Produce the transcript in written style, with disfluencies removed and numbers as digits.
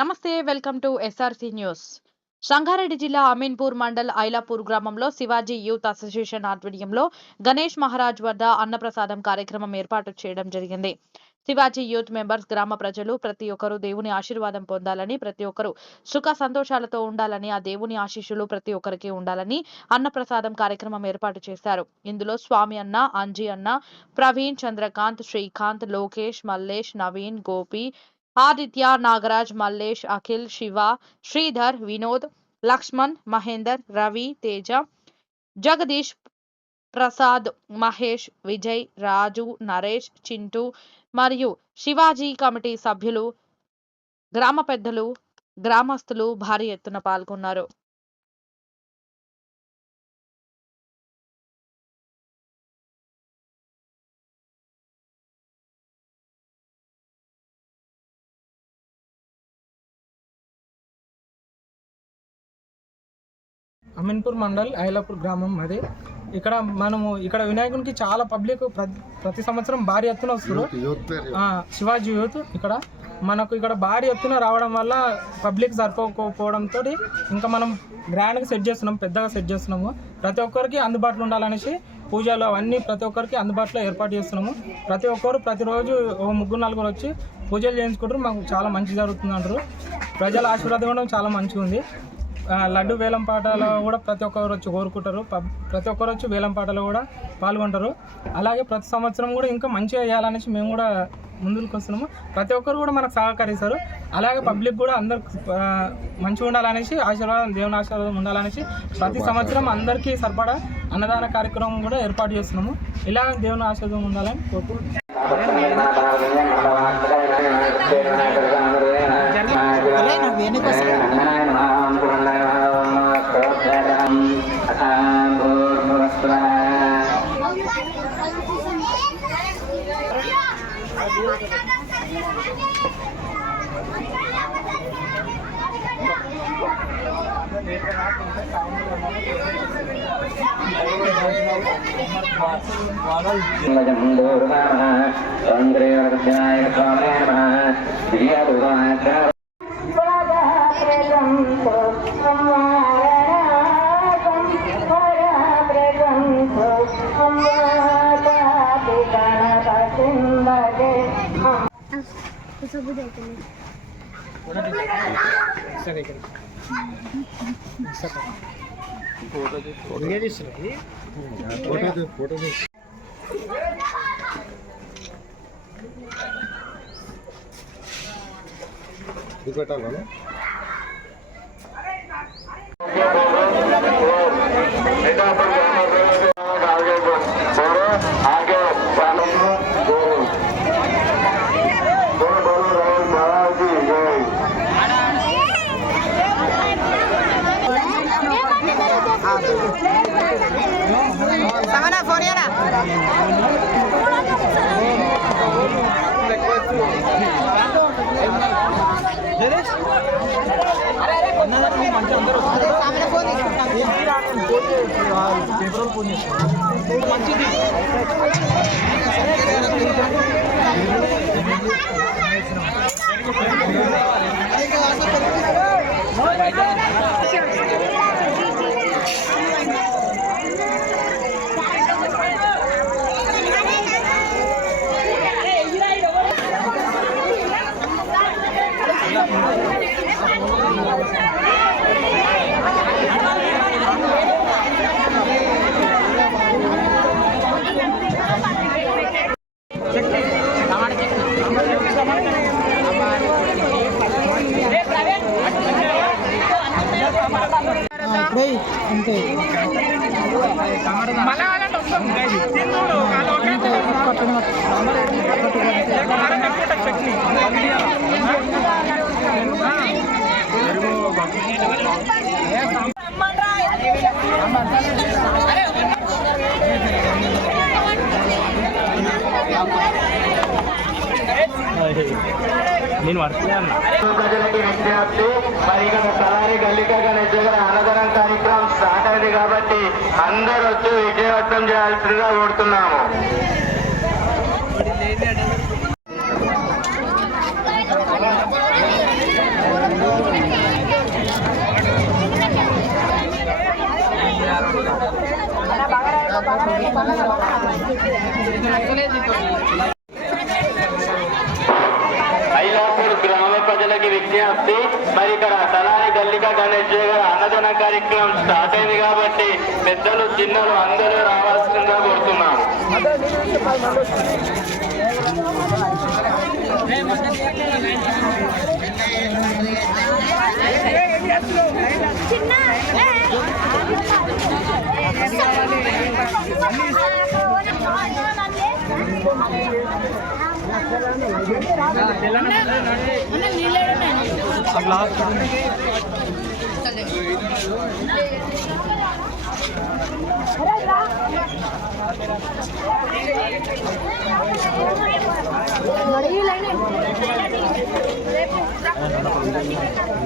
నమస్తే welcome to SRC news. Sangareddy జిల్లా అమీన్పూర్ మండల్ ఐలాపూర్ గ్రామంలో శివాజీ యూత్ అసోసియేషన్ ఆధ్వర్యంలో గణేష్ మహారాజ్ వద్ద అన్నప్రసాదం కార్యక్రమం ఏర్పాటు చేయడం జరిగింది. శివాజీ యూత్ మెంబర్స్ గ్రామ ప్రజలు ప్రతి ఒక్కరూ దేవుని ఆశీర్వాదం పొందాలని, ప్రతి ఒక్కరూ సుఖ సంతోషాలతో ఉండాలని, ఆ దేవుని ఆశీస్సులు ప్రతి ఒక్కరికి ఉండాలని అన్నప్రసాదం కార్యక్రమం ఏర్పాటు చేశారు. ఇందులో స్వామి అన్న, అంజీ అన్న, ప్రవీణ్, చంద్రకాంత్, శ్రీకాంత్, లోకేష్, మల్లేష్, నవీన్, గోపి, ఆదిత్య, నాగరాజ్, మల్లేష్, అఖిల్, శివ, శ్రీధర్, వినోద్, లక్ష్మణ్, మహేందర్, రవి, తేజ, జగదీష్, ప్రసాద్, మహేష్, విజయ్, రాజు, నరేష్, చింటూ మరియు శివాజీ కమిటీ సభ్యులు, గ్రామ పెద్దలు, గ్రామస్తులు భారీ ఎత్తున పాల్గొన్నారు. అమీన్పూర్ మండల్ ఐలాపూర్ గ్రామం అది. మనము ఇక్కడ వినాయకునికి చాలా పబ్లిక్ ప్రతి సంవత్సరం భారీ ఎత్తున వస్తారు. శివాజీ యూత్ ఇక్కడ భారీ ఎత్తున రావడం వల్ల పబ్లిక్ సరిపోకపోవడంతో ఇంకా మనం గ్రాండ్గా సెట్ చేస్తున్నాము, పెద్దగా సెట్ చేస్తున్నాము. ప్రతి ఒక్కరికి అందుబాటులో ఉండాలనేసి పూజలు అవన్నీ ప్రతి ఒక్కరికి అందుబాటులో ఏర్పాటు చేస్తున్నాము. ప్రతి ఒక్కరు ప్రతిరోజు 3-4 వచ్చి పూజలు చేయించుకుంటారు. మాకు చాలా మంచి జరుగుతుంది అంటారు. ప్రజల ఆశీర్వాదం కూడా చాలా మంచిగా ఉంది. లడ్డు వేలం పాటలో కూడా ప్రతి ఒక్కరు వచ్చి కోరుకుంటారు. ప్రతి ఒక్కరు వచ్చి వేలం పాటలో కూడా పాల్గొంటారు. అలాగే ప్రతి సంవత్సరం కూడా ఇంకా మంచిగా చేయాలనేసి మేము కూడా ముందుకు వస్తున్నాము. ప్రతి ఒక్కరు కూడా మనకు సహకరిస్తారు. అలాగే పబ్లిక్ కూడా అందరు మంచిగా ఉండాలనేసి దేవుని ఆశీర్వాదం ఉండాలనేసి ప్రతి సంవత్సరం అందరికీ సరిపడా అన్నదాన కార్యక్రమం కూడా ఏర్పాటు చేస్తున్నాము. ఇలా దేవుని ఆశీర్వాదం ఉండాలని కోరుకుంటున్నాము. పెట్టాలి అంతే నేను ప్రజలకి విజ్ఞప్తి, మరి ఇక తలారి గల్లిక గణేష్ దగ్గర అన్నదానం కార్యక్రమం స్టార్ట్ అయింది కాబట్టి అందరూ వచ్చి విజయవంతం చేయాల్సిందిగా కోరుతున్నాము. ఐలాపూర్ గ్రామ ప్రజలకి విజ్ఞప్తి, మరి ఇక్కడ తలారి గల్లిక గణేష్ గారి అన్నదాన కార్యక్రమం స్టార్ట్ అయింది కాబట్టి పెద్దలు చిన్నలు అందరూ రావాల్సిందిగా కోరుతున్నాము. Repu.